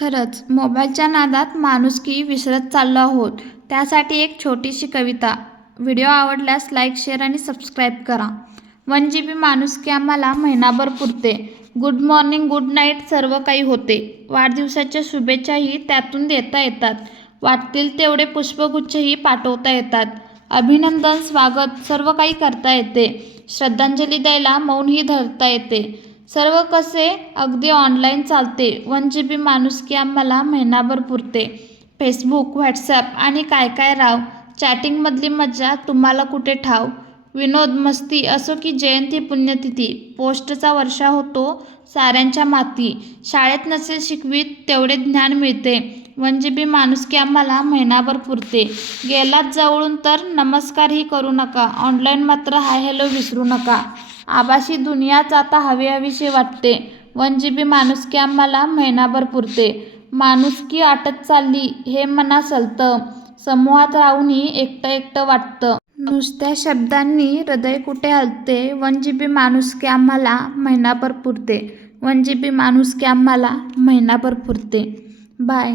खरंच मोबाईलच्या नादात माणुसकी विसरत चाललो आहोत. त्यासाठी एक छोटीशी कविता. व्हिडिओ आवडल्यास लाईक, शेअर आणि सबस्क्राईब करा. 1 GB माणुसकी आम्हाला महिनाभर पुरते. गुड मॉर्निंग, गुड नाईट सर्व काही होते. वाढदिवसाच्या शुभेच्छाही त्यातून देता येतात. वाटतील तेवढे पुष्पगुच्छही पाठवता येतात. अभिनंदन, स्वागत सर्व काही करता येते. श्रद्धांजली द्यायला मौनही धरता येते. सर्व कसे अगदी ऑनलाईन चालते. 1 GB माणुसकी आम्हाला महिनाभर पुरते. फेसबुक, व्हॉट्सॲप आणि काय काय राव. चॅटिंगमधली मज्जा तुम्हाला कुठे ठाव. विनोद, मस्ती असो की जयंती, पुण्यतिथी. पोस्टचा वर्षा होतो साऱ्यांच्या माथी. शाळेत नसेल शिकवीत तेवढे ज्ञान मिळते. 1 GB माणुसकी आम्हाला महिनाभर पुरते. गेलात जवळून तर नमस्कारही करू नका. ऑनलाईन मात्र हाय हॅलो विसरू नका. आभासी दुनियाच आता हवीहवीशी वाटते. 1 GB माणुसकी आम्हाला महिनाभर पुरते. माणुसकी आटत चालली हे मना सलतं. समूहात राहूनही एकटं एकटं वाटतं. नुसत्या शब्दांनी हृदय कुठे हलते. 1 GB माणुसकी आम्हाला महिनाभर पुरते. 1 GB माणुसकी आम्हाला महिनाभर पुरते. बाय.